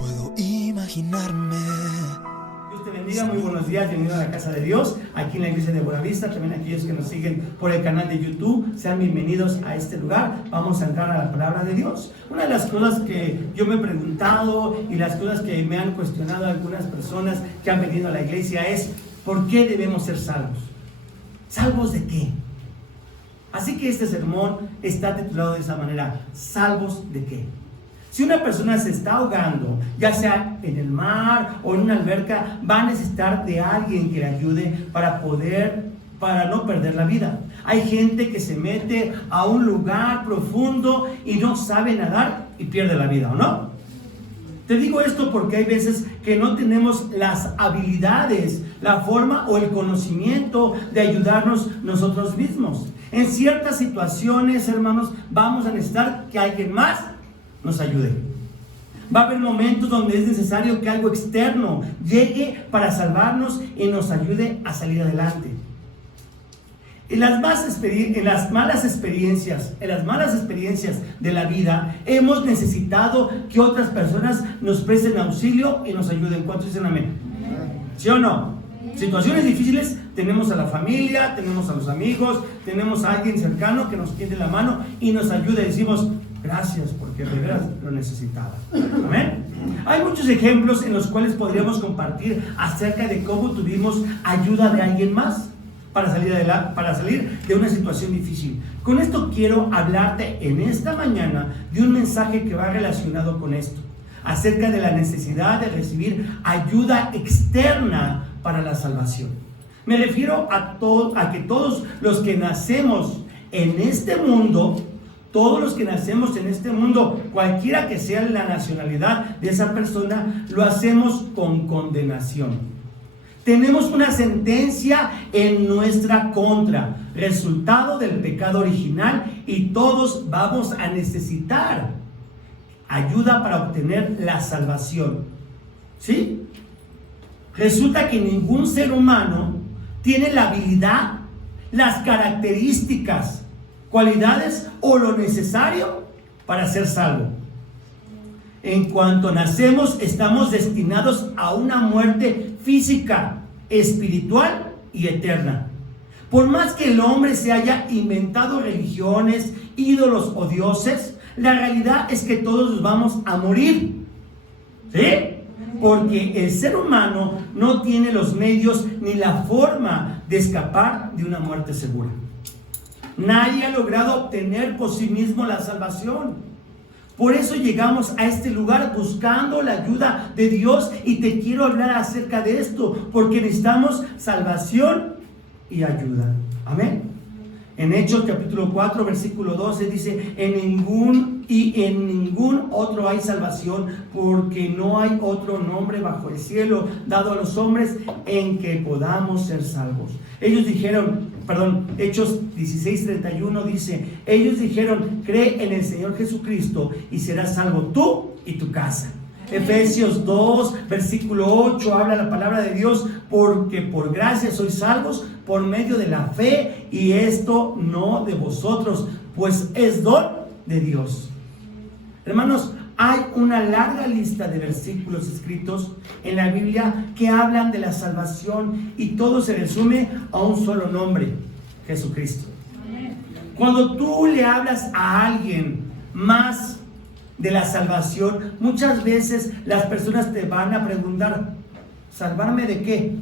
puedo imaginarme. Dios te bendiga, muy buenos días, bienvenido a la casa de Dios, aquí en la iglesia de Buenavista. También aquellos que nos siguen por el canal de YouTube, sean bienvenidos a este lugar. Vamos a entrar a la palabra de Dios. Una de las cosas que yo me he preguntado y las cosas que me han cuestionado algunas personas que han venido a la iglesia es: ¿por qué debemos ser salvos? ¿Salvos de qué? Así que este sermón está titulado de esa manera: ¿salvos de qué? Si una persona se está ahogando, ya sea en el mar o en una alberca, va a necesitar de alguien que le ayude para no perder la vida. Hay gente que se mete a un lugar profundo y no sabe nadar y pierde la vida, ¿o no? Te digo esto porque hay veces que no tenemos las habilidades, la forma o el conocimiento de ayudarnos nosotros mismos. En ciertas situaciones, hermanos, vamos a necesitar que alguien más nos ayude. Va a haber momentos donde es necesario que algo externo llegue para salvarnos y nos ayude a salir adelante. En las malas experiencias de la vida, hemos necesitado que otras personas nos presten auxilio y nos ayuden. ¿Cuántos dicen amén? ¿Sí o no? Situaciones difíciles, tenemos a la familia, tenemos a los amigos, tenemos a alguien cercano que nos tiende la mano y nos ayuda y decimos: gracias, porque de veras lo necesitaba. Amén. Hay muchos ejemplos en los cuales podríamos compartir acerca de cómo tuvimos ayuda de alguien más para salir de una situación difícil. Con esto quiero hablarte en esta mañana de un mensaje que va relacionado con esto, acerca de la necesidad de recibir ayuda externa para la salvación. Me refiero a que todos los que nacemos en este mundo, cualquiera que sea la nacionalidad de esa persona, lo hacemos con condenación. Tenemos una sentencia en nuestra contra, resultado del pecado original, y todos vamos a necesitar ayuda para obtener la salvación. ¿Sí? Resulta que ningún ser humano tiene la habilidad, las características, cualidades o lo necesario para ser salvo. En cuanto nacemos, estamos destinados a una muerte física, espiritual y eterna. Por más que el hombre se haya inventado religiones, ídolos o dioses, la realidad es que todos nos vamos a morir. ¿Sí? Porque el ser humano no tiene los medios ni la forma de escapar de una muerte segura. Nadie ha logrado obtener por sí mismo la salvación. Por eso llegamos a este lugar buscando la ayuda de Dios, y te quiero hablar acerca de esto, porque necesitamos salvación y ayuda. Amén. En Hechos capítulo 4 versículo 12 dice: en ningún otro hay salvación, porque no hay otro nombre bajo el cielo dado a los hombres en que podamos ser salvos. Hechos 16:31 dice: ellos dijeron: cree en el Señor Jesucristo y serás salvo tú y tu casa. Efesios 2 versículo 8 habla la palabra de Dios: porque por gracia sois salvos por medio de la fe, y esto no de vosotros, pues es don de Dios. Hermanos, hay una larga lista de versículos escritos en la Biblia que hablan de la salvación, y todo se resume a un solo nombre: Jesucristo. Cuando tú le hablas a alguien más de la salvación, muchas veces las personas te van a preguntar: ¿salvarme de qué?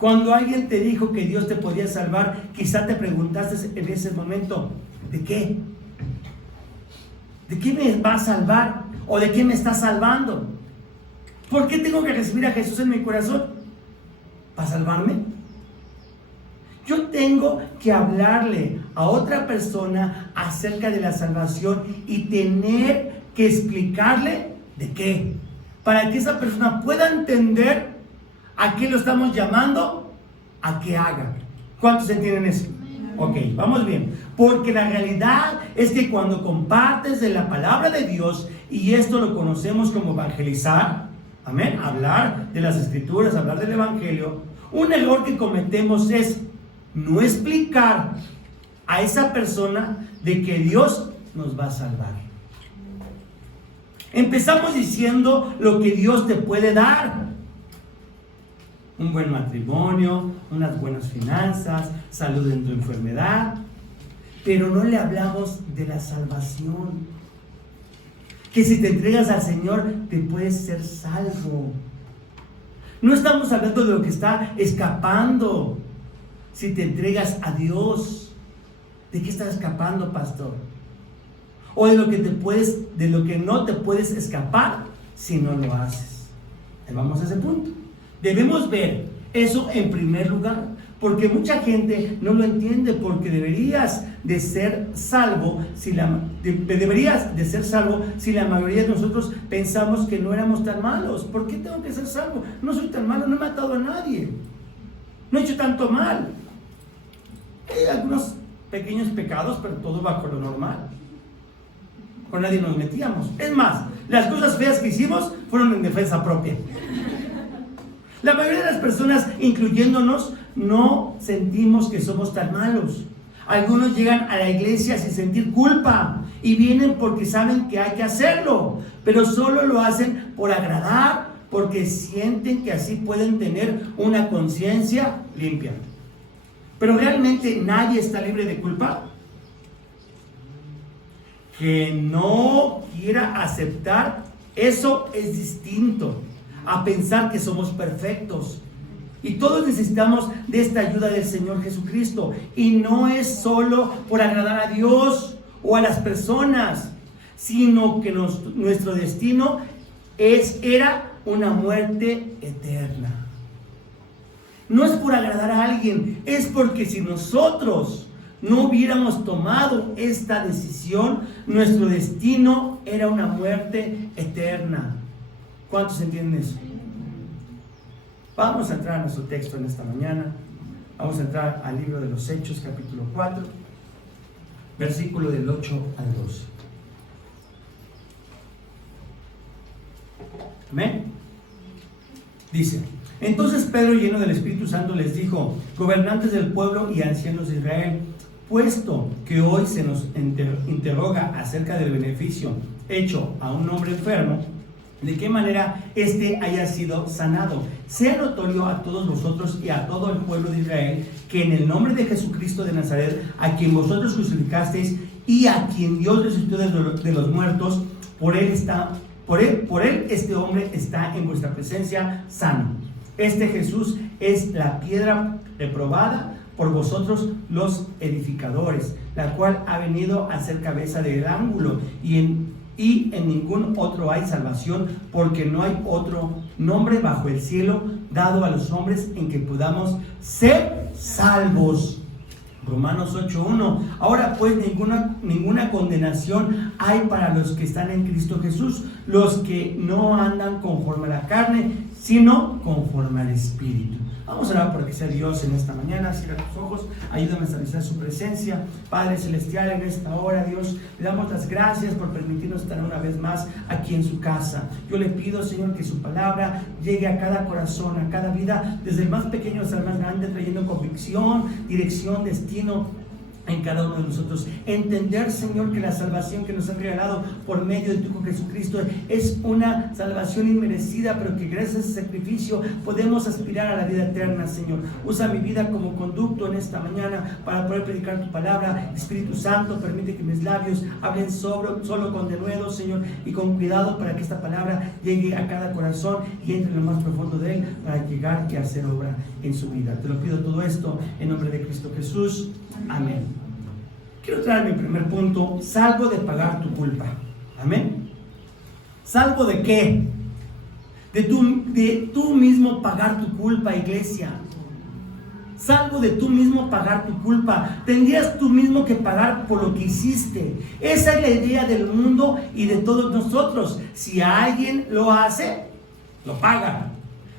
Cuando alguien te dijo que Dios te podía salvar, quizá te preguntaste en ese momento: ¿de qué? ¿De qué me va a salvar? ¿O de qué me está salvando? ¿Por qué tengo que recibir a Jesús en mi corazón? ¿Para salvarme? Yo tengo que hablarle a otra persona acerca de la salvación y tener que explicarle de qué, para que esa persona pueda entender a qué lo estamos llamando a que haga. ¿Cuántos entienden eso? Ok, vamos bien. Porque la realidad es que cuando compartes de la palabra de Dios, y esto lo conocemos como evangelizar, amén, hablar de las escrituras, hablar del evangelio, un error que cometemos es no explicar a esa persona de que Dios nos va a salvar. Empezamos diciendo lo que Dios te puede dar. Un buen matrimonio, unas buenas finanzas, salud en tu enfermedad. Pero no le hablamos de la salvación. Que si te entregas al Señor, te puedes ser salvo. No estamos hablando de lo que está escapando. Si te entregas a Dios, ¿de qué estás escapando, pastor? O de lo que no te puedes escapar si no lo haces. Vamos a ese punto. Debemos ver eso en primer lugar, porque mucha gente no lo entiende, porque deberías de ser salvo si la mayoría de nosotros pensamos que no éramos tan malos. ¿Por qué tengo que ser salvo? No soy tan malo, no he matado a nadie, no he hecho tanto mal. Algunos pequeños pecados, pero todo bajo lo normal. Con nadie nos metíamos. Es más, las cosas feas que hicimos fueron en defensa propia. La mayoría de las personas, incluyéndonos, no sentimos que somos tan malos. Algunos llegan a la iglesia sin sentir culpa y vienen porque saben que hay que hacerlo, pero solo lo hacen por agradar, porque sienten que así pueden tener una conciencia limpia. Pero realmente nadie está libre de culpa. Que no quiera aceptar, eso es distinto a pensar que somos perfectos. Y todos necesitamos de esta ayuda del Señor Jesucristo. Y no es solo por agradar a Dios o a las personas, sino que nuestro destino era una muerte eterna. No es por agradar a alguien, es porque si nosotros no hubiéramos tomado esta decisión, nuestro destino era una muerte eterna. ¿Cuántos entienden eso? Vamos a entrar a nuestro texto en esta mañana. Vamos a entrar al libro de los Hechos, capítulo 4, versículo del 8 al 12. ¿Amén? Dice: entonces Pedro, lleno del Espíritu Santo, les dijo: gobernantes del pueblo y ancianos de Israel, puesto que hoy se nos interroga acerca del beneficio hecho a un hombre enfermo, de qué manera éste haya sido sanado, sea notorio a todos vosotros y a todo el pueblo de Israel que en el nombre de Jesucristo de Nazaret, a quien vosotros crucificasteis y a quien Dios resucitó de los muertos, por él este hombre está en vuestra presencia sano. Este Jesús es la piedra reprobada por vosotros los edificadores, la cual ha venido a ser cabeza del ángulo, y en ningún otro hay salvación, porque no hay otro nombre bajo el cielo dado a los hombres en que podamos ser salvos. Romanos 8:1. Ahora pues ninguna condenación hay para los que están en Cristo Jesús, los que no andan conforme a la carne, sino conforme al Espíritu. Vamos a orar por que sea Dios en esta mañana. Cierra tus ojos, ayúdame a establecer su presencia. Padre Celestial, en esta hora, Dios, le damos las gracias por permitirnos estar una vez más aquí en su casa. Yo le pido, Señor, que su palabra llegue a cada corazón, a cada vida, desde el más pequeño hasta el más grande, trayendo convicción, dirección, destino en cada uno de nosotros. Entender, Señor, que la salvación que nos han regalado por medio de tu Hijo Jesucristo es una salvación inmerecida, pero que gracias a ese sacrificio podemos aspirar a la vida eterna, Señor. Usa mi vida como conducto en esta mañana para poder predicar tu palabra. Espíritu Santo, permite que mis labios hablen solo con denuedo, Señor, y con cuidado, para que esta palabra llegue a cada corazón y entre en lo más profundo de él, para llegar y hacer obra en su vida. Te lo pido todo esto en nombre de Cristo Jesús. Amén. Quiero traer mi primer punto: salvo de pagar tu culpa. Amén. ¿Salvo de qué? De tú mismo pagar tu culpa, iglesia. Salvo de tú mismo pagar tu culpa. Tendrías tú mismo que pagar por lo que hiciste. Esa es la idea del mundo y de todos nosotros. Si alguien lo hace, lo paga.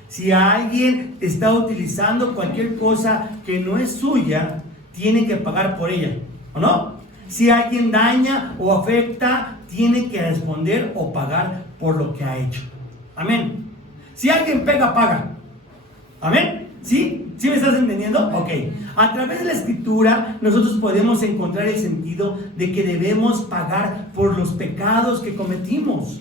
Si alguien está utilizando cualquier cosa que no es suya, tiene que pagar por ella, ¿o no? Si alguien daña o afecta, tiene que responder o pagar por lo que ha hecho. Amén. Si alguien pega, paga. Amén. ¿Sí? ¿Sí me estás entendiendo? Ok. A través de la Escritura nosotros podemos encontrar el sentido de que debemos pagar por los pecados que cometimos.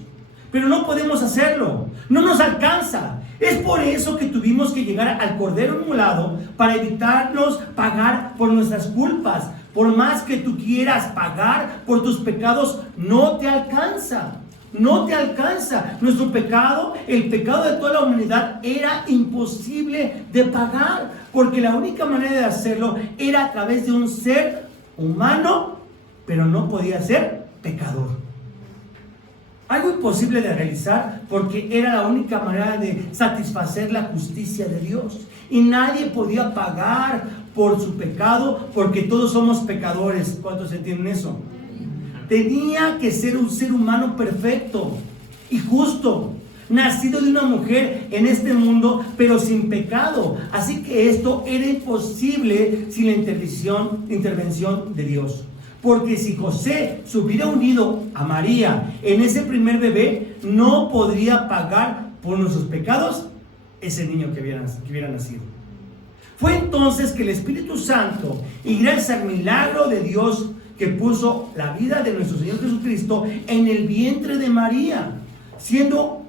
pero no podemos hacerlo, no nos alcanza. Es por eso que tuvimos que llegar al Cordero Inmolado para evitarnos pagar por nuestras culpas. Por más que tú quieras pagar por tus pecados, no te alcanza. No te alcanza. Nuestro pecado, el pecado de toda la humanidad, era imposible de pagar, porque la única manera de hacerlo era a través de un ser humano, pero no podía ser pecador. Algo imposible de realizar, porque era la única manera de satisfacer la justicia de Dios. Y nadie podía pagar por su pecado, porque todos somos pecadores. ¿Cuántos entienden eso? Tenía que ser un ser humano perfecto y justo, nacido de una mujer en este mundo, pero sin pecado. Así que esto era imposible sin la intervención de Dios. Porque si José se hubiera unido a María en ese primer bebé, no podría pagar por nuestros pecados ese niño que hubiera nacido. Fue entonces que el Espíritu Santo, y gracias al milagro de Dios que puso la vida de nuestro Señor Jesucristo en el vientre de María, siendo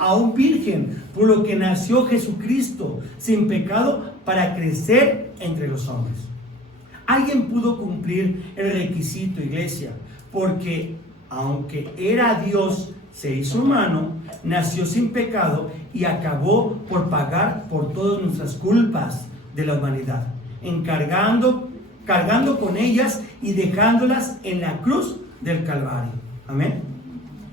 aún virgen, por lo que nació Jesucristo sin pecado para crecer entre los hombres. Alguien pudo cumplir el requisito, iglesia, porque aunque era Dios, se hizo humano, nació sin pecado y acabó por pagar por todas nuestras culpas de la humanidad, cargando con ellas y dejándolas en la cruz del Calvario. Amén.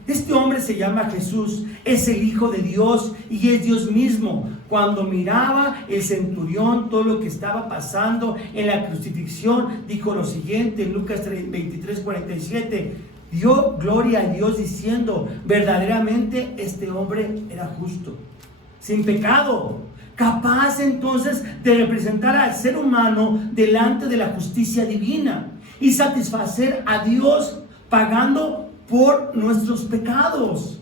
Este hombre se llama Jesús, es el Hijo de Dios y es Dios mismo. Cuando miraba el centurión todo lo que estaba pasando en la crucifixión, dijo lo siguiente en Lucas 23:47, dio gloria a Dios diciendo, verdaderamente este hombre era justo, sin pecado, capaz entonces de representar al ser humano delante de la justicia divina y satisfacer a Dios pagando por nuestros pecados.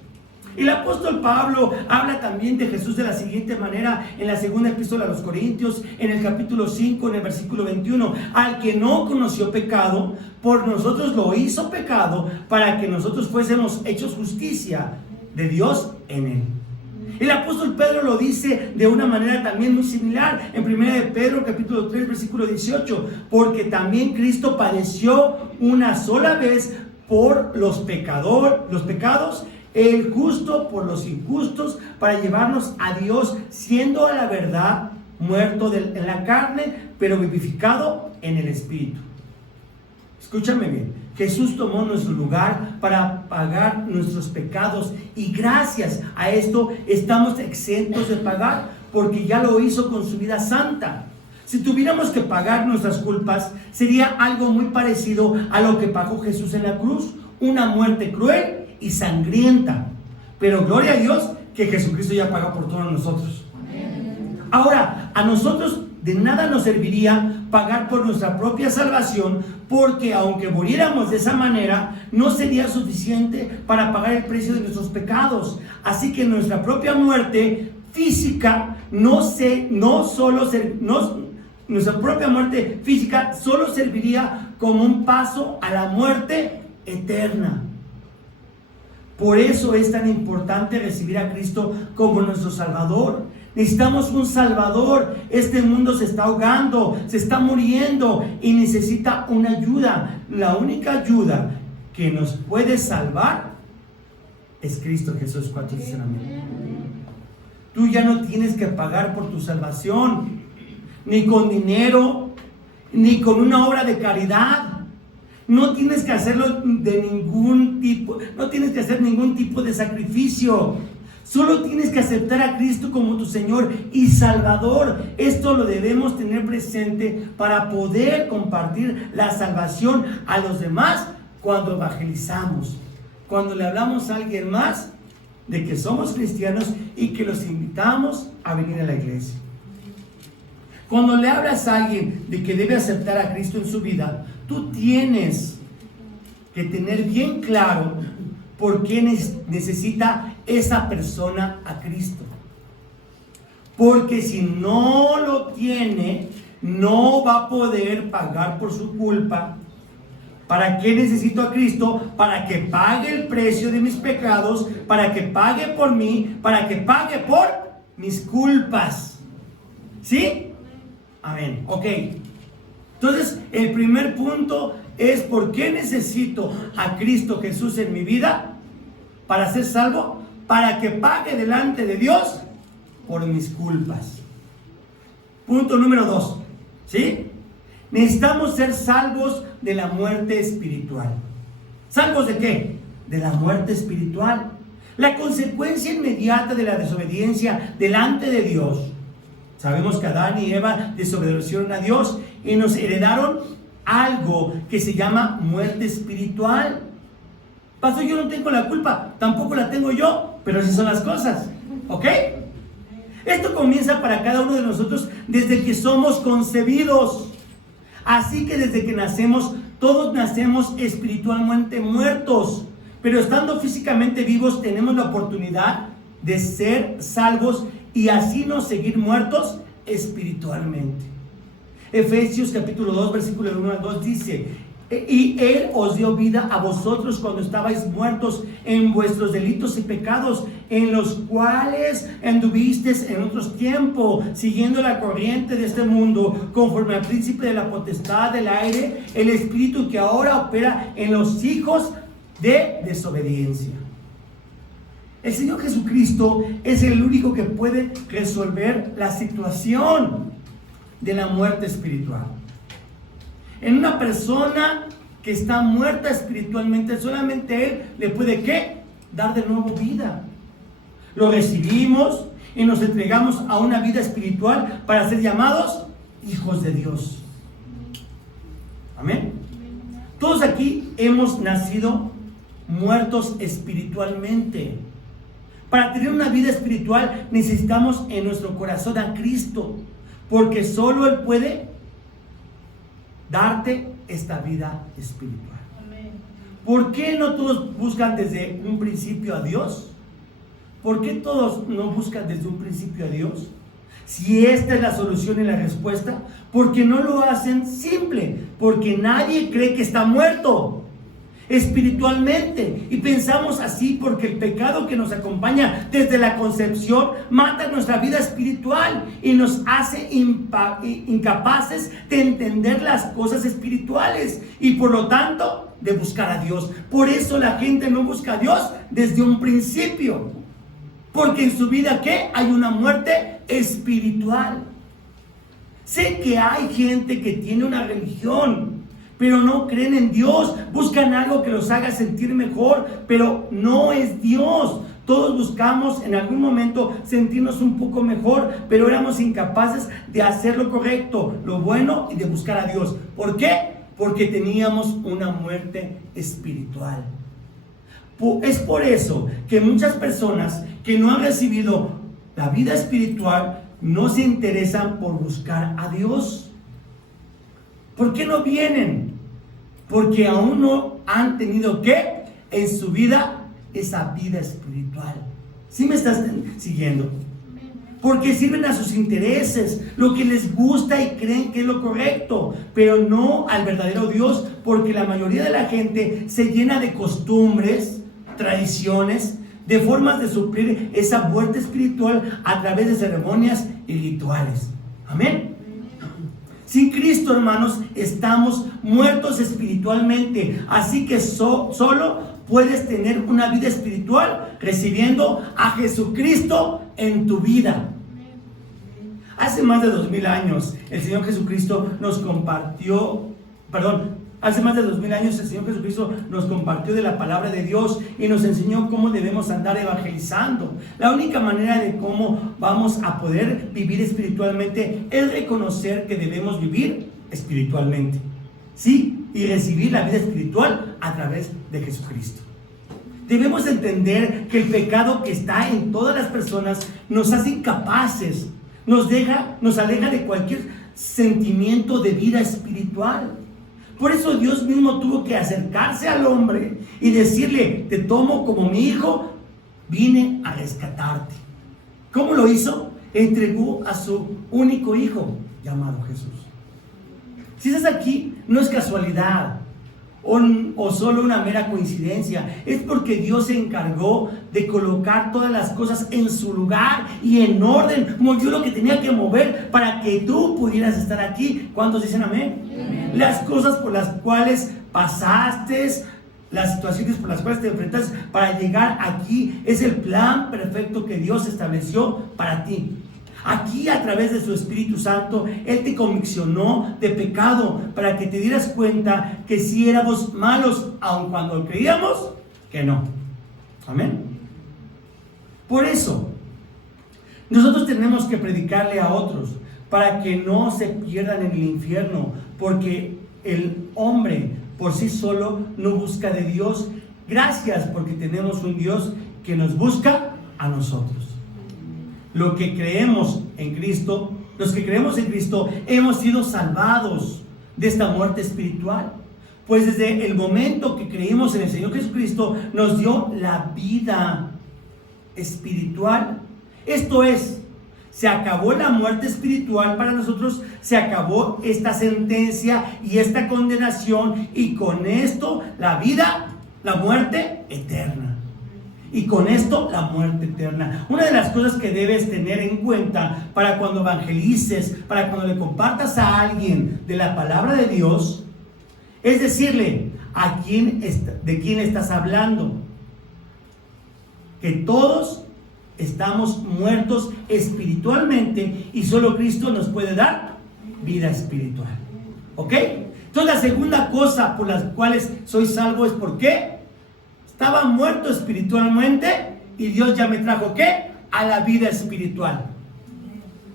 El apóstol Pablo habla también de Jesús de la siguiente manera en la segunda epístola a los Corintios, en el capítulo 5, en el versículo 21. Al que no conoció pecado, por nosotros lo hizo pecado, para que nosotros fuésemos hechos justicia de Dios en él. El apóstol Pedro lo dice de una manera también muy similar en 1 de Pedro capítulo 3 versículo 18, porque también Cristo padeció una sola vez por los pecados, el justo por los injustos, para llevarnos a Dios, siendo a la verdad muerto en la carne, pero vivificado en el Espíritu. Escúchame bien, Jesús tomó nuestro lugar para pagar nuestros pecados y gracias a esto estamos exentos de pagar, porque ya lo hizo con su vida santa. Si tuviéramos que pagar nuestras culpas, sería algo muy parecido a lo que pagó Jesús en la cruz, una muerte cruel y sangrienta. Pero gloria a Dios que Jesucristo ya pagó por todos nosotros. Ahora, a nosotros de nada nos serviría pagar por nuestra propia salvación, porque aunque muriéramos de esa manera, no sería suficiente para pagar el precio de nuestros pecados. Así que nuestra propia muerte física nuestra propia muerte física solo serviría como un paso a la muerte eterna. Por eso es tan importante recibir a Cristo como nuestro Salvador. Necesitamos un Salvador. Este mundo se está ahogando, se está muriendo y necesita una ayuda. La única ayuda que nos puede salvar es Cristo Jesús. ¿Cuántos dicen amén? Tú ya no tienes que pagar por tu salvación, ni con dinero, ni con una obra de caridad. No tienes que hacerlo de ningún tipo, no tienes que hacer ningún tipo de sacrificio. Solo tienes que aceptar a Cristo como tu Señor y Salvador. Esto lo debemos tener presente para poder compartir la salvación a los demás cuando evangelizamos. Cuando le hablamos a alguien más de que somos cristianos y que los invitamos a venir a la iglesia. Cuando le hablas a alguien de que debe aceptar a Cristo en su vida, tú tienes que tener bien claro por qué necesita esa persona a Cristo. Porque si no lo tiene, no va a poder pagar por su culpa, ¿Para qué necesito a Cristo? Para que pague el precio de mis pecados, para que pague por mí, para que pague por mis culpas. ¿Sí? Amén. Ok. Entonces, el primer punto es: ¿por qué necesito a Cristo Jesús en mi vida? Para ser salvo, para que pague delante de Dios por mis culpas. Punto número 2. ¿Sí? Necesitamos ser salvos de la muerte espiritual. ¿Salvos de qué? De la muerte espiritual. La consecuencia inmediata de la desobediencia delante de Dios. Sabemos que Adán y Eva desobedecieron a Dios y nos heredaron algo que se llama muerte espiritual. Pastor, yo no tengo la culpa, tampoco la tengo yo, pero así son las cosas. ¿Ok? Esto comienza para cada uno de nosotros desde que somos concebidos. Así que desde que nacemos, todos nacemos espiritualmente muertos, pero estando físicamente vivos tenemos la oportunidad de ser salvos y así no seguir muertos espiritualmente. Efesios capítulo 2 versículo 1 al 2 dice: y Él os dio vida a vosotros cuando estabais muertos en vuestros delitos y pecados, en los cuales anduvisteis en otros tiempos, siguiendo la corriente de este mundo, conforme al príncipe de la potestad del aire, el espíritu que ahora opera en los hijos de desobediencia. El Señor Jesucristo es el único que puede resolver la situación de la muerte espiritual. En una persona que está muerta espiritualmente, solamente Él le puede ¿qué? Dar de nuevo vida. Lo recibimos y nos entregamos a una vida espiritual para ser llamados hijos de Dios. Amén. Todos aquí hemos nacido muertos espiritualmente. Para tener una vida espiritual necesitamos en nuestro corazón a Cristo, porque solo Él puede darte esta vida espiritual. Amén. ¿Por qué no todos buscan desde un principio a Dios? ¿Por qué todos no buscan desde un principio a Dios? Si esta es la solución y la respuesta, porque no lo hacen simple, porque nadie cree que está muerto espiritualmente, y pensamos así porque el pecado que nos acompaña desde la concepción mata nuestra vida espiritual y nos hace incapaces de entender las cosas espirituales y por lo tanto de buscar a Dios. Por eso la gente no busca a Dios desde un principio, porque en su vida ¿qué? Hay una muerte espiritual. Sé que hay gente que tiene una religión, pero no creen en Dios, buscan algo que los haga sentir mejor, pero no es Dios. Todos buscamos en algún momento sentirnos un poco mejor, pero éramos incapaces de hacer lo correcto, lo bueno y de buscar a Dios. ¿Por qué? Porque teníamos una muerte espiritual. Es por eso que muchas personas que no han recibido la vida espiritual no se interesan por buscar a Dios. ¿Por qué no vienen? Porque aún no han tenido ¿qué? En su vida esa vida espiritual. ¿Sí me estás siguiendo? Porque sirven a sus intereses, lo que les gusta y creen que es lo correcto, pero no al verdadero Dios, porque la mayoría de la gente se llena de costumbres, tradiciones, de formas de suplir esa muerte espiritual a través de ceremonias y rituales. Amén. Sin Cristo, hermanos, estamos muertos espiritualmente. Así que solo puedes tener una vida espiritual recibiendo a Jesucristo en tu vida. Hace más de 2000 años el Señor Jesucristo nos compartió, hace más de 2000 años el Señor Jesucristo nos compartió de la palabra de Dios y nos enseñó cómo debemos andar evangelizando. La única manera de cómo vamos a poder vivir espiritualmente es reconocer que debemos vivir espiritualmente, ¿sí? Y recibir la vida espiritual a través de Jesucristo. Debemos entender que el pecado que está en todas las personas nos hace incapaces, nos aleja de cualquier sentimiento de vida espiritual. Por eso Dios mismo tuvo que acercarse al hombre y decirle: te tomo como mi hijo, vine a rescatarte. ¿Cómo lo hizo? Entregó a su único hijo llamado Jesús. Si estás aquí, no es casualidad. o solo una mera coincidencia. Es porque Dios se encargó de colocar todas las cosas en su lugar y en orden, movió lo que tenía que mover para que tú pudieras estar aquí. ¿Cuántos dicen amén? Amén. Las cosas por las cuales pasaste, las situaciones por las cuales te enfrentas para llegar aquí, es el plan perfecto que Dios estableció para ti. Aquí, a través de su Espíritu Santo, Él te conviccionó de pecado para que te dieras cuenta que sí éramos malos, aun cuando creíamos que no. Amén. Por eso, nosotros tenemos que predicarle a otros para que no se pierdan en el infierno, porque el hombre por sí solo no busca de Dios. Gracias, porque tenemos un Dios que nos busca a nosotros. Lo que creemos en Cristo, los que creemos en Cristo, hemos sido salvados de esta muerte espiritual. Pues desde el momento que creímos en el Señor Jesucristo, nos dio la vida espiritual. Esto es, se acabó la muerte espiritual para nosotros, se acabó esta sentencia y esta condenación, y con esto la vida, la muerte eterna. Y con esto la muerte eterna. Una de las cosas que debes tener en cuenta para cuando evangelices, para cuando le compartas a alguien de la palabra de Dios, es decirle de quién estás hablando. Que todos estamos muertos espiritualmente y solo Cristo nos puede dar vida espiritual. ¿Ok? Entonces la segunda cosa por las cuales soy salvo es ¿por qué? Estaba muerto espiritualmente y Dios ya me trajo ¿qué? A la vida espiritual.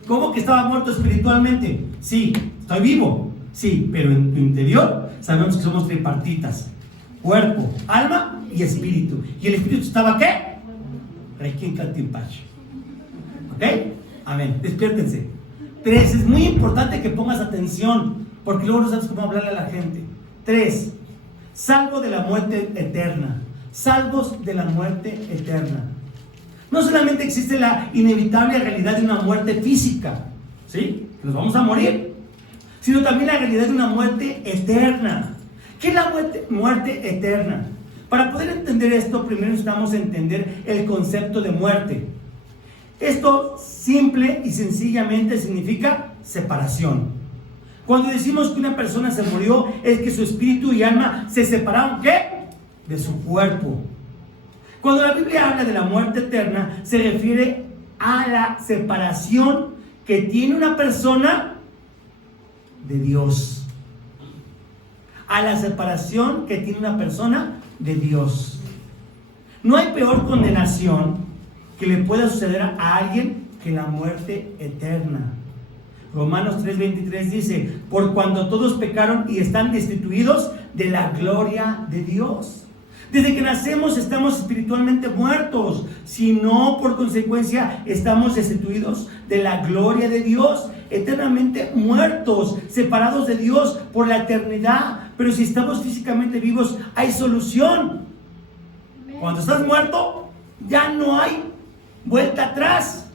¿Cómo que estaba muerto espiritualmente? Sí, estoy vivo. Sí, pero en tu interior sabemos que somos tripartitas: cuerpo, alma y espíritu. ¿Y el espíritu estaba qué? ¿Ok? Amén. Despiértense. 3. Es muy importante que pongas atención, porque luego no sabes cómo hablarle a la gente. 3. Salvo de la muerte eterna. Salvos de la muerte eterna. No solamente existe la inevitable realidad de una muerte física, ¿sí? Nos vamos a morir, sino también la realidad de una muerte eterna. ¿Qué es la muerte eterna? Para poder entender esto, primero necesitamos entender el concepto de muerte. Esto simple y sencillamente significa separación. Cuando decimos que una persona se murió, es que su espíritu y alma se separaron, ¿qué? De su cuerpo. Cuando la Biblia habla de la muerte eterna, se refiere a la separación que tiene una persona de Dios. A la separación que tiene una persona de Dios. No hay peor condenación que le pueda suceder a alguien que la muerte eterna. Romanos 3:23 dice: por cuanto todos pecaron y están destituidos de la gloria de Dios. Desde que nacemos estamos espiritualmente muertos, si no por consecuencia estamos destituidos de la gloria de Dios, eternamente muertos, separados de Dios por la eternidad. Pero si estamos físicamente vivos, hay solución. Cuando estás muerto, ya no hay vuelta atrás.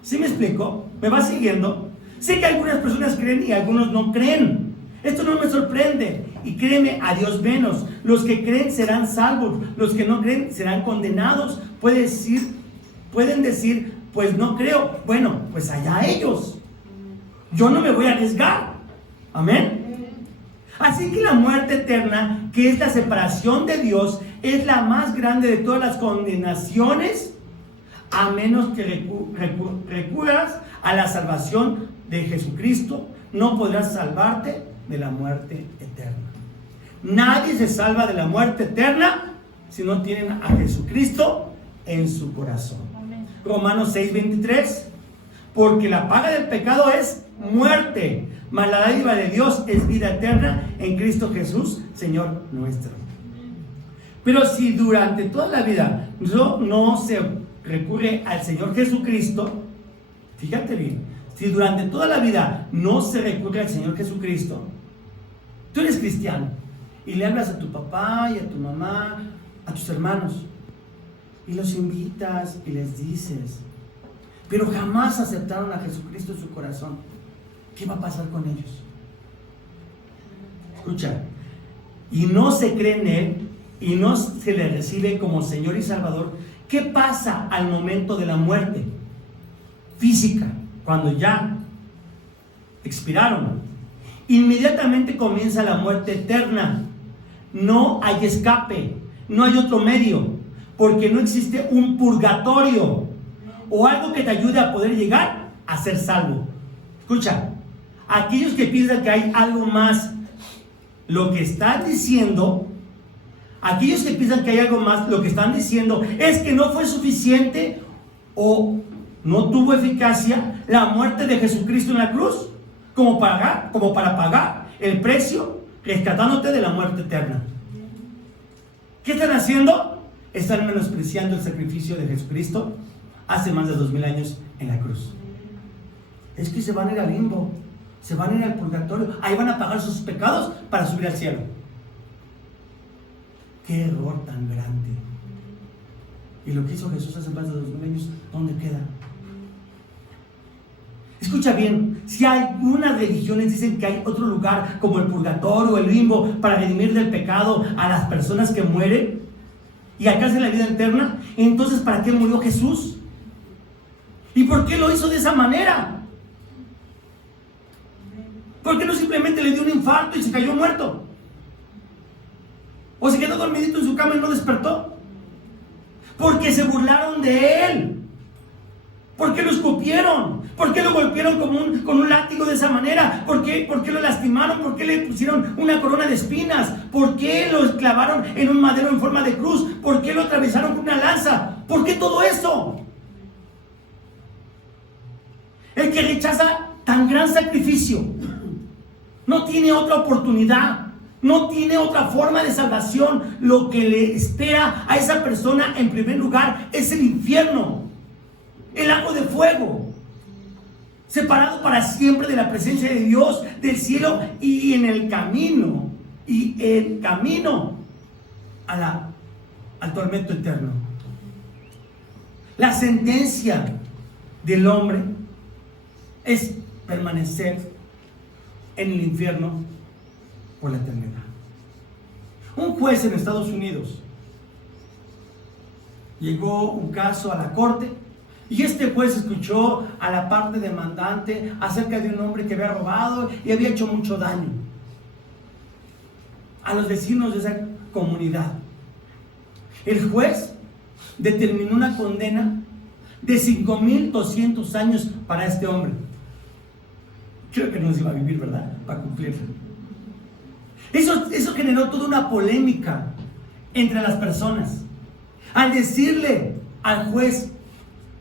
¿Sí me explico? ¿Me vas siguiendo? Sé que algunas personas creen y algunos no creen. Esto no me sorprende. Y créeme, a Dios menos. Los que creen serán salvos. Los que no creen serán condenados. Pueden decir, pues no creo. Bueno, pues allá ellos. Yo no me voy a arriesgar. Amén. Así que la muerte eterna, que es la separación de Dios, es la más grande de todas las condenaciones, a menos que recurras a la salvación de Jesucristo. No podrás salvarte de la muerte eterna. Nadie se salva de la muerte eterna si no tienen a Jesucristo en su corazón. Amén. Romanos 6:23: porque la paga del pecado es muerte, mas la dádiva de Dios es vida eterna en Cristo Jesús, Señor nuestro. Pero si durante toda la vida no se recurre al Señor Jesucristo, fíjate bien, si durante toda la vida no se recurre al Señor Jesucristo, tú eres cristiano y le hablas a tu papá y a tu mamá, a tus hermanos, y los invitas y les dices, pero jamás aceptaron a Jesucristo en su corazón, ¿qué va a pasar con ellos? Escucha, y no se cree en Él y no se le recibe como Señor y Salvador, ¿qué pasa al momento de la muerte física? Cuando ya expiraron, inmediatamente comienza la muerte eterna. No hay escape, no hay otro medio, porque no existe un purgatorio o algo que te ayude a poder llegar a ser salvo. Escucha, aquellos que piensan que hay algo más, lo que están diciendo, aquellos que piensan que hay algo más, lo que están diciendo es que no fue suficiente o no tuvo eficacia la muerte de Jesucristo en la cruz como para pagar el precio, rescatándote de la muerte eterna. ¿Qué están haciendo? Están menospreciando el sacrificio de Jesucristo hace más de 2000 años en la cruz. Es que se van a ir al limbo, se van a ir al purgatorio, ahí van a pagar sus pecados para subir al cielo. ¡Qué error tan grande! Y lo que hizo Jesús hace más de 2000 años, ¿dónde queda? Escucha bien, si algunas religiones dicen que hay otro lugar como el purgatorio o el limbo para redimir del pecado a las personas que mueren y alcancen la vida eterna, entonces ¿para qué murió Jesús? ¿Y por qué lo hizo de esa manera? ¿Por qué no simplemente le dio un infarto y se cayó muerto? ¿O se quedó dormidito en su cama y no despertó? Porque se burlaron de él. ¿Por qué lo escupieron? ¿Por qué lo golpearon con un látigo de esa manera? ¿Por qué lo lastimaron? ¿Por qué le pusieron una corona de espinas? ¿Por qué lo clavaron en un madero en forma de cruz? ¿Por qué lo atravesaron con una lanza? ¿Por qué todo eso? El que rechaza tan gran sacrificio no tiene otra oportunidad, no tiene otra forma de salvación. Lo que le espera a esa persona en primer lugar es el infierno, el lago de fuego, separado para siempre de la presencia de Dios, del cielo, y en el camino al tormento eterno. La sentencia del hombre es permanecer en el infierno por la eternidad. Un juez en Estados Unidos llegó un caso a la corte y este juez escuchó a la parte demandante acerca de un hombre que había robado y había hecho mucho daño a los vecinos de esa comunidad. El juez determinó una condena de 5,200 años para este hombre. Creo que no se iba a vivir, ¿verdad? Para cumplirlo. Eso generó toda una polémica entre las personas. Al decirle al juez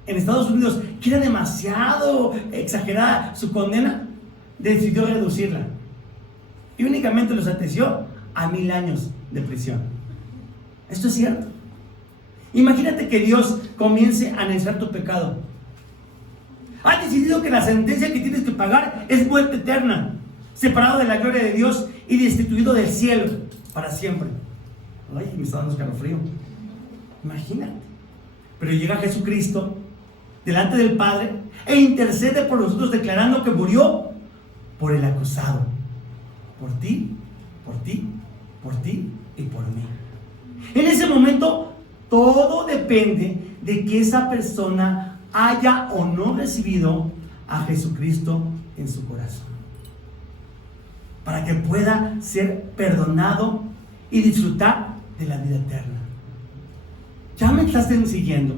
en Estados Unidos que era demasiado exagerada su condena, decidió reducirla y únicamente lo sentenció a 1000 años de prisión. Esto es cierto. Imagínate que Dios comience a analizar tu pecado. Ha decidido que la sentencia que tienes que pagar es muerte eterna, separado de la gloria de Dios y destituido del cielo para siempre. Ay, me está dando escalofrío. Imagínate. Pero llega Jesucristo delante del Padre e intercede por nosotros, declarando que murió por el acusado, por ti, por ti, por ti y por mí. En ese momento todo depende de que esa persona haya o no recibido a Jesucristo en su corazón, para que pueda ser perdonado y disfrutar de la vida eterna. ¿Ya me estás siguiendo?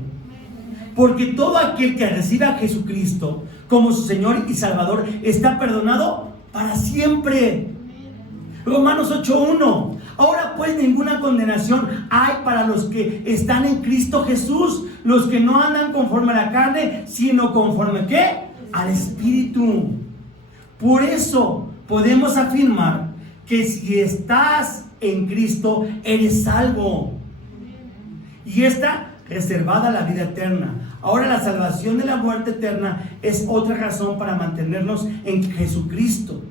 Porque todo aquel que recibe a Jesucristo como su Señor y Salvador está perdonado para siempre. Romanos 8:1. Ahora pues ninguna condenación hay para los que están en Cristo Jesús, los que no andan conforme a la carne, sino conforme ¿qué? Al Espíritu. Por eso podemos afirmar que si estás en Cristo, eres salvo. Y está reservada la vida eterna. Ahora la salvación de la muerte eterna es otra razón para mantenernos en Jesucristo.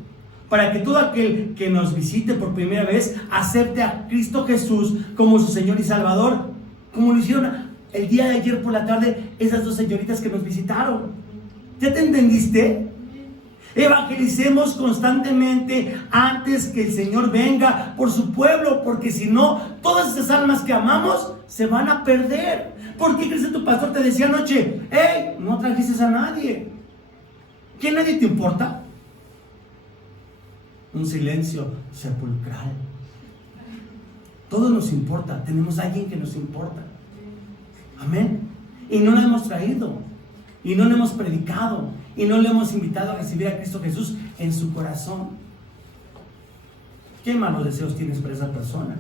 Para que todo aquel que nos visite por primera vez acepte a Cristo Jesús como su Señor y Salvador, como lo hicieron el día de ayer por la tarde esas dos señoritas que nos visitaron. ¿Ya te entendiste? Evangelicemos constantemente antes que el Señor venga por su pueblo, porque si no, todas esas almas que amamos se van a perder. ¿Por qué crees que tu pastor te decía anoche, hey, no trajiste a nadie? ¿Que nadie te importa? Un silencio sepulcral. Todo nos importa, tenemos a alguien que nos importa. Amén. Y no lo hemos traído, y no lo hemos predicado, y no le hemos invitado a recibir a Cristo Jesús en su corazón. ¿Qué malos deseos tienes para esa persona?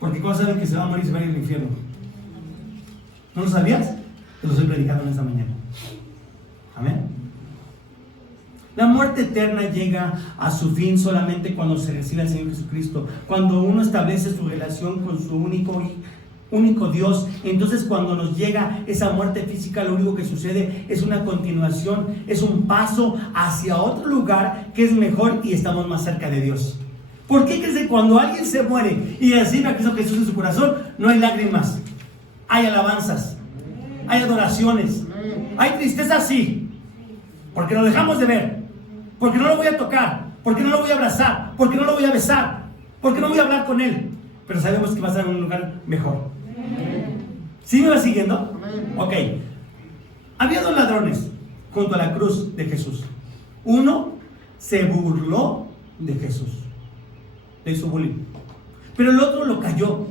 Porque ¿cómo saben que se va a morir y se va a ir al infierno? ¿No lo sabías? Te lo estoy predicando en esta mañana. Amén. La muerte eterna llega a su fin solamente cuando se recibe al Señor Jesucristo, cuando uno establece su relación con su único Dios. Entonces, cuando nos llega esa muerte física, lo único que sucede es una continuación, es un paso hacia otro lugar que es mejor y estamos más cerca de Dios. ¿Por qué crees que cuando alguien se muere y recibe a Cristo Jesús en su corazón, no hay lágrimas, hay alabanzas, hay adoraciones, hay tristeza? Sí, porque lo dejamos de ver, porque no lo voy a tocar, porque no lo voy a abrazar, porque no lo voy a besar, porque no voy a hablar con él, pero sabemos que va a estar en un lugar mejor. ¿Sí me va siguiendo? Ok. Había dos ladrones junto a la cruz de Jesús. Uno se burló de Jesús, le hizo bullying, pero el otro lo cayó,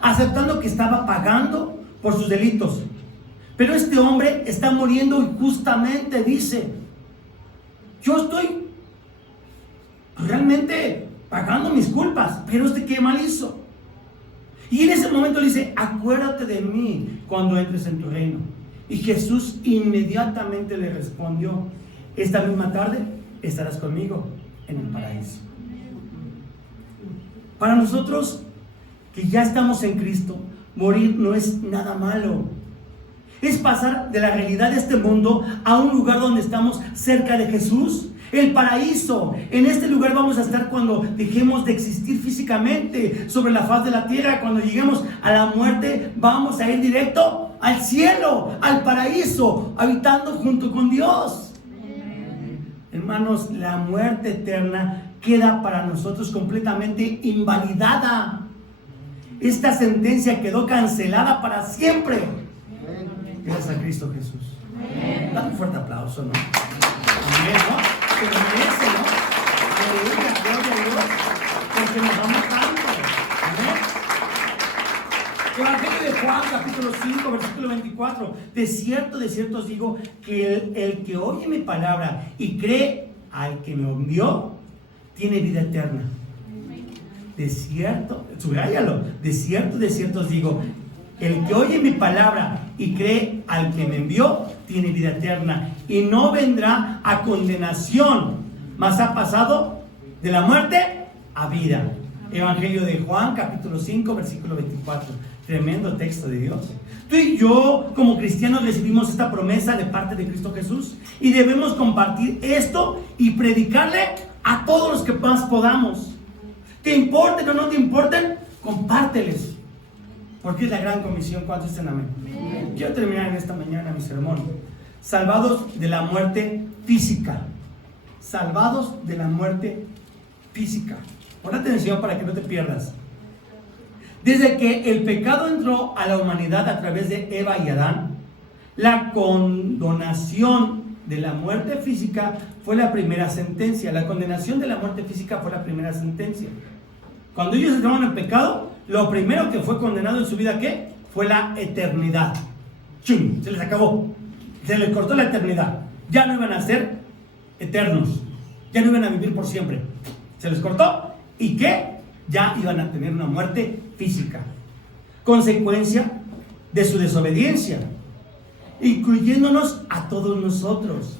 aceptando que estaba pagando por sus delitos. Pero este hombre está muriendo y justamente dice, yo estoy realmente pagando mis culpas, pero qué mal hizo. Y en ese momento le dice, acuérdate de mí cuando entres en tu reino. Y Jesús inmediatamente le respondió, esta misma tarde estarás conmigo en el paraíso. Para nosotros que ya estamos en Cristo, morir no es nada malo. Es pasar de la realidad de este mundo a un lugar donde estamos cerca de Jesús, el paraíso. En este lugar vamos a estar cuando dejemos de existir físicamente sobre la faz de la tierra. Cuando lleguemos a la muerte, vamos a ir directo al cielo, al paraíso, habitando junto con Dios. Hermanos, la muerte eterna queda para nosotros completamente invalidada. Esta sentencia quedó cancelada para siempre. Gracias a Cristo Jesús. Dale un fuerte aplauso, ¿no? Amén, ¿no? Que lo merece, ¿no? Aleluya, gloria a Dios, porque nos ama tanto. Amén. Evangelio de Juan, capítulo 5, versículo 24. De cierto os digo que el que oye mi palabra y cree al que me envió, tiene vida eterna. De cierto, subráyalo. De cierto os digo, el que oye mi palabra y cree al que me envió, tiene vida eterna y no vendrá a condenación, mas ha pasado de la muerte a vida. Evangelio de Juan, capítulo 5, versículo 24. Tremendo texto de Dios. Tú y yo, como cristianos, recibimos esta promesa de parte de Cristo Jesús y debemos compartir esto y predicarle a todos los que más podamos. ¿Te importen o no te importen? Compárteles. Porque es la gran comisión. ¿Cuántos dicen amén? Quiero terminar en esta mañana mi sermón. Salvados de la muerte física. Salvados de la muerte física. Pon atención para que no te pierdas. Desde que el pecado entró a la humanidad a través de Eva y Adán, la condonación de la muerte física fue la primera sentencia. La condenación de la muerte física fue la primera sentencia. Cuando ellos entraron en pecado, lo primero que fue condenado en su vida, ¿qué? Fue la eternidad. ¡Chum! Se les acabó. Se les cortó la eternidad. Ya no iban a ser eternos. Ya no iban a vivir por siempre. Se les cortó. ¿Y qué? Ya iban a tener una muerte física. Consecuencia de su desobediencia. Incluyéndonos a todos nosotros,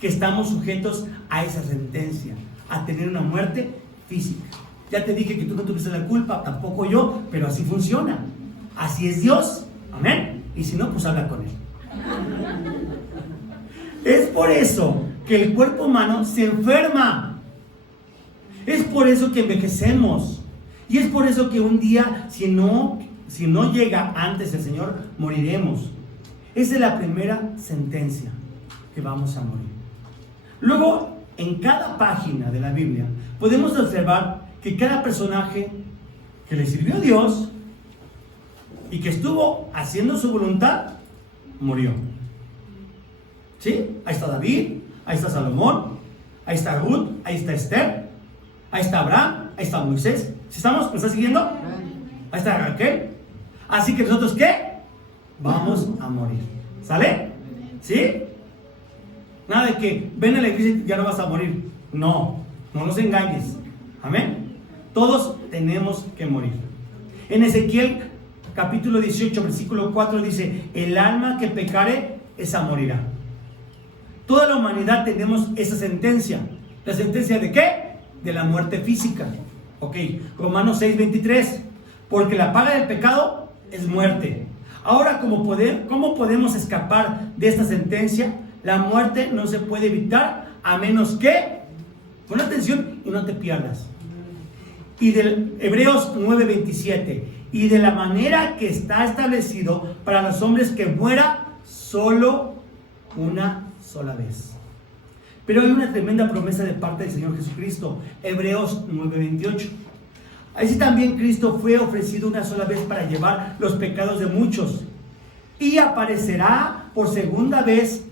que estamos sujetos a esa sentencia, a tener una muerte física. Ya te dije que tú no tuviste la culpa, tampoco yo, pero así funciona. Así es Dios. Amén. Y si no, pues habla con Él. Es por eso que el cuerpo humano se enferma. Es por eso que envejecemos. Y es por eso que un día, si no llega antes el Señor, moriremos. Esa es la primera sentencia, que vamos a morir. Luego, en cada página de la Biblia, podemos observar que cada personaje que le sirvió a Dios y que estuvo haciendo su voluntad, murió. ¿Sí? Ahí está David, ahí está Salomón, ahí está Ruth, ahí está Esther, ahí está Abraham, ahí está Moisés. ¿Sí estamos? ¿Me está siguiendo? Ahí está Raquel. Así que nosotros, ¿qué? Vamos a morir. ¿Sale? ¿Sí? Nada de que ven a la iglesia y ya no vas a morir. No, no nos engañes. Amén. Todos tenemos que morir. En Ezequiel capítulo 18 versículo 4 dice: el alma que pecare, esa morirá. Toda la humanidad tenemos esa sentencia. ¿La sentencia de qué? De la muerte física. Ok, Romanos 6:23. Porque la paga del pecado es muerte. Ahora, ¿cómo podemos escapar de esta sentencia? La muerte no se puede evitar a menos que, pon atención y no te pierdas. Y del Hebreos 9:27, y de la manera que está establecido para los hombres que muera solo una sola vez. Pero hay una tremenda promesa de parte del Señor Jesucristo. Hebreos 9:28. Así también Cristo fue ofrecido una sola vez para llevar los pecados de muchos, y aparecerá por segunda vez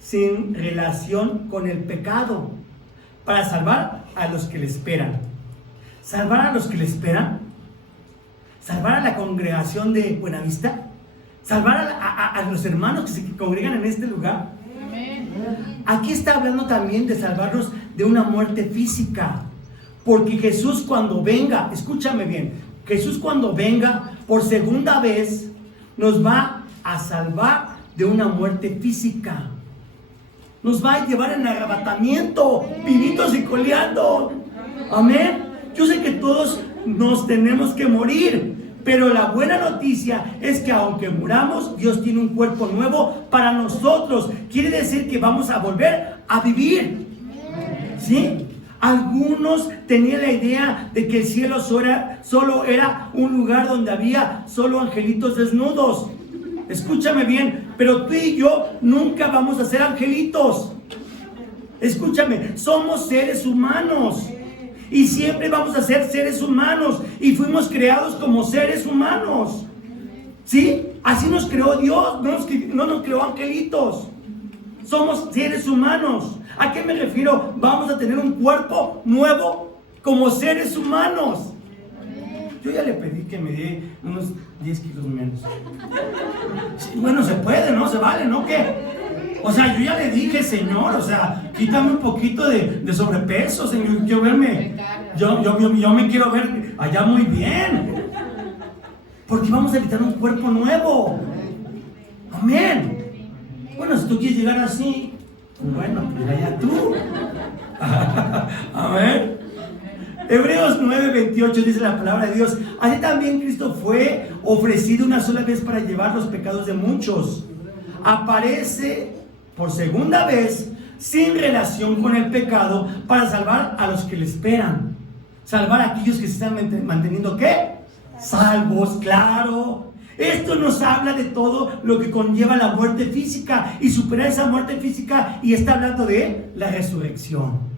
sin relación con el pecado, para salvar a los que le esperan. ¿Salvar a los que le esperan? ¿Salvar a la congregación de Buenavista? ¿Salvar a los hermanos que se congregan en este lugar? Aquí está hablando también de salvarnos de una muerte física, porque Jesús cuando venga, escúchame bien, Jesús cuando venga por segunda vez nos va a salvar de una muerte física. Nos va a llevar en arrebatamiento, vivitos y coleando. Amén. Yo sé que todos nos tenemos que morir, pero la buena noticia es que aunque muramos, Dios tiene un cuerpo nuevo para nosotros. Quiere decir que vamos a volver a vivir. ¿Sí? Algunos tenían la idea de que el cielo solo era un lugar donde había solo angelitos desnudos. Escúchame bien, pero tú y yo nunca vamos a ser angelitos. Escúchame, somos seres humanos. Y siempre vamos a ser seres humanos. Y fuimos creados como seres humanos. ¿Sí? Así nos creó Dios. No nos creó angelitos. Somos seres humanos. ¿A qué me refiero? Vamos a tener un cuerpo nuevo como seres humanos. Yo ya le pedí que me dé unos 10 kilos menos. Sí, bueno, se puede, ¿no? Se vale, ¿no? ¿Qué? O sea, yo ya le dije, Señor, o sea, quítame un poquito de sobrepeso, Señor. Quiero verme, yo me quiero ver allá muy bien. Porque vamos a evitar un cuerpo nuevo. Amén. Bueno, si tú quieres llegar así, bueno, pues allá tú. Amén. Hebreos 9:28 dice la palabra de Dios: así también Cristo fue ofrecido una sola vez para llevar los pecados de muchos. Aparece por segunda vez sin relación con el pecado para salvar a los que le esperan. Salvar a aquellos que se están manteniendo, ¿qué? Salvos, claro. Esto nos habla de todo lo que conlleva la muerte física y superar esa muerte física, y está hablando de la resurrección.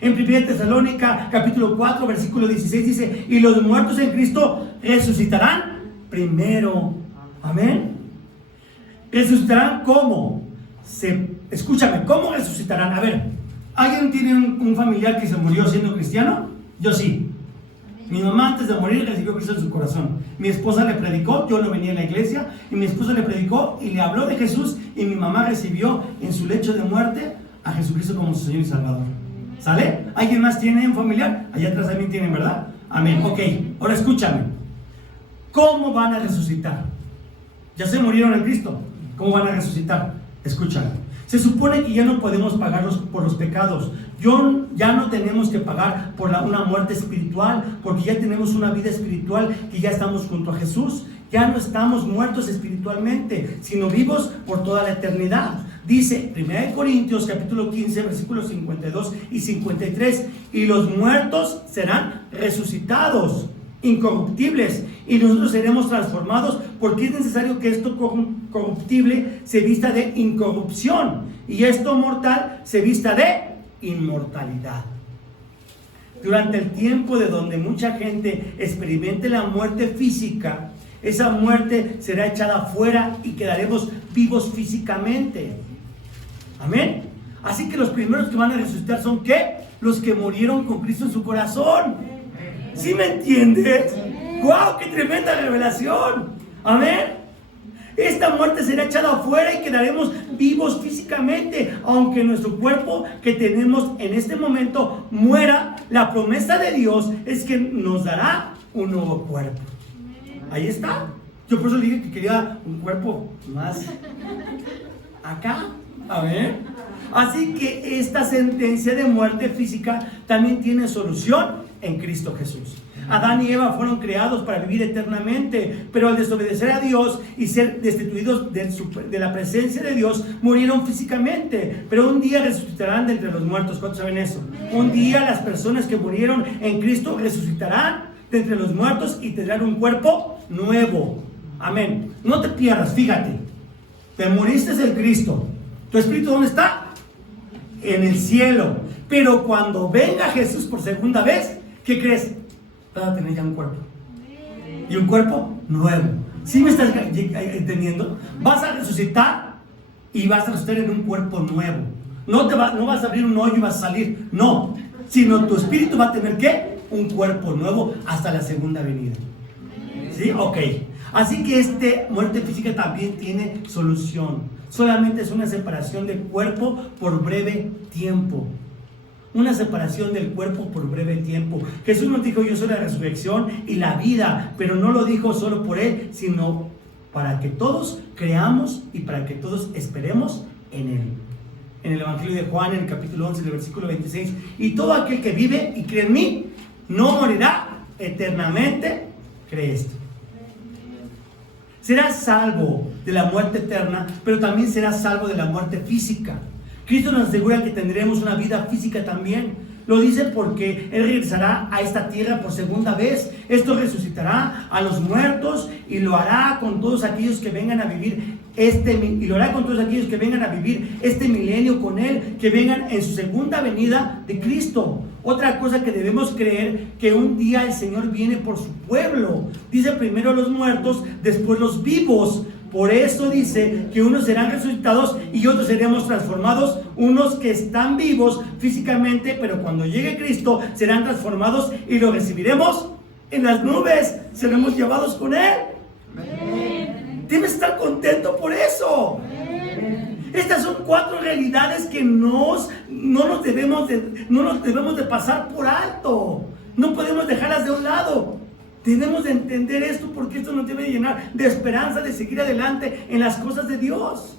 En 1 Tesalónica capítulo 4 versículo 16 dice: y los muertos en Cristo resucitarán primero. Amén. ¿Resucitarán cómo? Escúchame, ¿cómo resucitarán? A ver, ¿alguien tiene un familiar que se murió siendo cristiano? Yo sí. Mi mamá antes de morir recibió a Cristo en su corazón. Mi esposa le predicó, yo no venía a la iglesia, y mi esposa le predicó y le habló de Jesús, y mi mamá recibió en su lecho de muerte a Jesucristo como su Señor y Salvador. ¿Sale? ¿Alguien más tiene un familiar? Allá atrás también tienen, ¿verdad? Amén. Ok, ahora escúchame. ¿Cómo van a resucitar? Ya se murieron en Cristo. ¿Cómo van a resucitar? Escúchame. Se supone que ya no podemos pagar por los pecados. Ya no tenemos que pagar por una muerte espiritual, porque ya tenemos una vida espiritual, que ya estamos junto a Jesús. Ya no estamos muertos espiritualmente, sino vivos por toda la eternidad. Dice 1 Corintios capítulo 15 versículos 52 y 53: y los muertos serán resucitados, incorruptibles, y nosotros seremos transformados, porque es necesario que esto corruptible se vista de incorrupción y esto mortal se vista de inmortalidad. Durante el tiempo de donde mucha gente experimente la muerte física, esa muerte será echada afuera y quedaremos vivos físicamente. Amén. Así que los primeros que van a resucitar son ¿qué? Los que murieron con Cristo en su corazón. ¿Sí me entiendes? ¡Wow! ¡Qué tremenda revelación! Amén. Esta muerte será echada afuera y quedaremos vivos físicamente, aunque nuestro cuerpo que tenemos en este momento muera. La promesa de Dios es que nos dará un nuevo cuerpo. Ahí está. Yo por eso le dije que quería un cuerpo más acá. A ver. Así que esta sentencia de muerte física también tiene solución en Cristo Jesús. Adán y Eva fueron creados para vivir eternamente, pero al desobedecer a Dios y ser destituidos de la presencia de Dios, murieron físicamente, pero un día resucitarán de entre los muertos. ¿Cuántos saben eso? Un día las personas que murieron en Cristo resucitarán de entre los muertos y tendrán un cuerpo nuevo. Amén. No te pierdas, fíjate, te moriste en Cristo. ¿Tu espíritu dónde está? En el cielo. Pero cuando venga Jesús por segunda vez, ¿qué crees? Vas a tener ya un cuerpo. Y un cuerpo nuevo. ¿Sí me estás entendiendo? Vas a resucitar y vas a resucitar en un cuerpo nuevo. No vas a abrir un hoyo y vas a salir. No. Sino tu espíritu va a tener ¿qué? Un cuerpo nuevo hasta la segunda venida. ¿Sí? Ok. Así que muerte física también tiene solución. Solamente es una separación del cuerpo por breve tiempo. Una separación del cuerpo por breve tiempo. Jesús nos dijo: yo soy la resurrección y la vida, pero no lo dijo solo por Él, sino para que todos creamos y para que todos esperemos en Él. En el Evangelio de Juan, en el capítulo 11, del versículo 26, y todo aquel que vive y cree en mí, no morirá eternamente. Cree esto. Será salvo de la muerte eterna, pero también será salvo de la muerte física. Cristo nos asegura que tendremos una vida física también. Lo dice porque Él regresará a esta tierra por segunda vez. Esto resucitará a los muertos y lo hará con todos aquellos que vengan a vivir este milenio con Él, que vengan en su segunda venida de Cristo. Otra cosa que debemos creer, que un día el Señor viene por su pueblo. Dice primero los muertos, después los vivos. Por eso dice que unos serán resucitados y otros seremos transformados. Unos que están vivos físicamente, pero cuando llegue Cristo serán transformados y lo recibiremos en las nubes. Seremos llevados con Él. Amén. Debes estar contento por eso. Amén. Estas son 4 realidades que no nos debemos de pasar por alto. No podemos dejarlas de un lado. Debemos de entender esto, porque esto nos debe llenar de esperanza de seguir adelante en las cosas de Dios.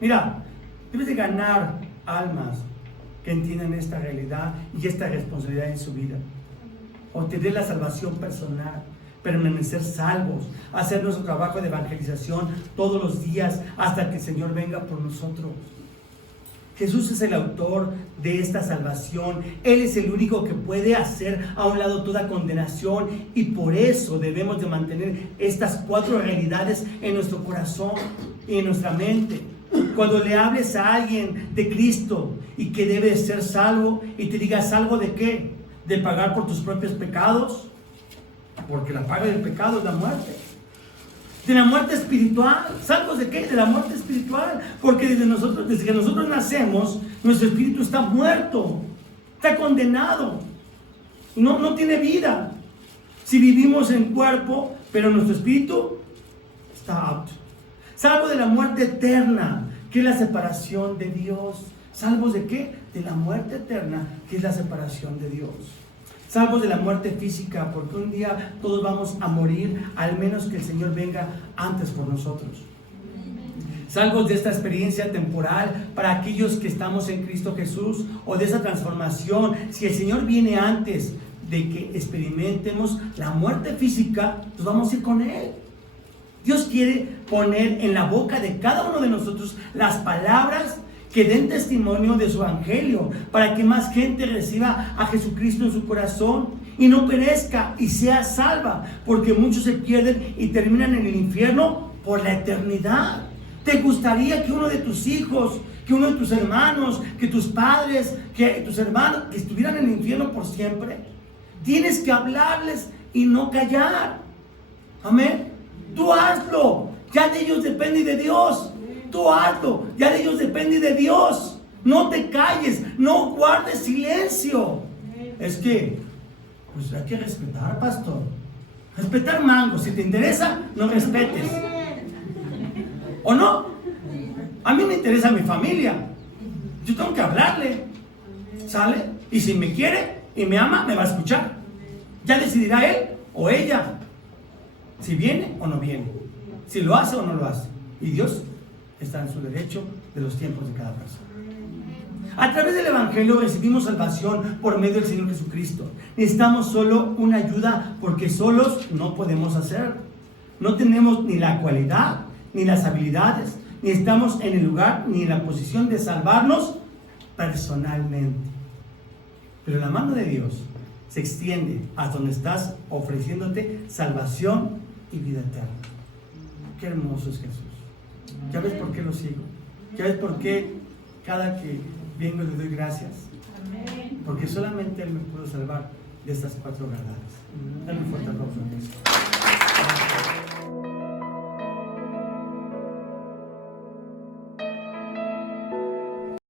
Mira, debes de ganar almas que entiendan esta realidad y esta responsabilidad en su vida. Obtener la salvación personal, permanecer salvos, hacer nuestro trabajo de evangelización todos los días hasta que el Señor venga por nosotros. Jesús es el autor de esta salvación. Él es el único que puede hacer a un lado toda condenación, y por eso debemos de mantener estas 4 realidades en nuestro corazón y en nuestra mente. Cuando le hables a alguien de Cristo y que debe ser salvo y te diga: ¿salvo de qué? ¿De pagar por tus propios pecados? Porque la paga del pecado es la muerte. De la muerte espiritual. ¿Salvos de qué? De la muerte espiritual. Porque desde que nosotros nacemos, nuestro espíritu está muerto, está condenado, no tiene vida. Si vivimos en cuerpo, pero nuestro espíritu está out. Salvo de la muerte eterna, que es la separación de Dios. ¿Salvos de qué? De la muerte eterna, que es la separación de Dios. Salvos de la muerte física, porque un día todos vamos a morir, al menos que el Señor venga antes por nosotros. Salvos de esta experiencia temporal para aquellos que estamos en Cristo Jesús, o de esa transformación. Si el Señor viene antes de que experimentemos la muerte física, pues vamos a ir con Él. Dios quiere poner en la boca de cada uno de nosotros las palabras que den testimonio de su evangelio, para que más gente reciba a Jesucristo en su corazón. y no perezca y sea salva, porque muchos se pierden y terminan en el infierno por la eternidad. ¿Te gustaría que uno de tus hijos, que uno de tus hermanos, que tus padres, que tus hermanos, que estuvieran en el infierno por siempre? Tienes que hablarles y no callar. Amén. Tú hazlo. Ya de ellos depende de Dios. Tú hazlo. Ya de ellos depende de Dios. No te calles. No guardes silencio. Es que, pues hay que respetar, pastor. Respetar mango. Si te interesa, no respetes. ¿O no? A mí me interesa mi familia. Yo tengo que hablarle. ¿Sale? Y si me quiere y me ama, me va a escuchar. Ya decidirá él o ella si viene o no viene, si lo hace o no lo hace. Y Dios está en su derecho de los tiempos de cada persona. A través del Evangelio recibimos salvación por medio del Señor Jesucristo. Necesitamos solo una ayuda, porque solos no podemos hacer. No tenemos ni la cualidad ni las habilidades, ni estamos en el lugar ni en la posición de salvarnos personalmente. Pero la mano de Dios se extiende hasta donde estás, ofreciéndote salvación y vida eterna. Qué hermoso es Jesús. ¿Ya ves por qué lo sigo? ¿Ya ves por qué cada que vengo le doy gracias? Porque solamente Él me pudo salvar de estas 4 verdades. Dale un fuerte aplauso a Dios.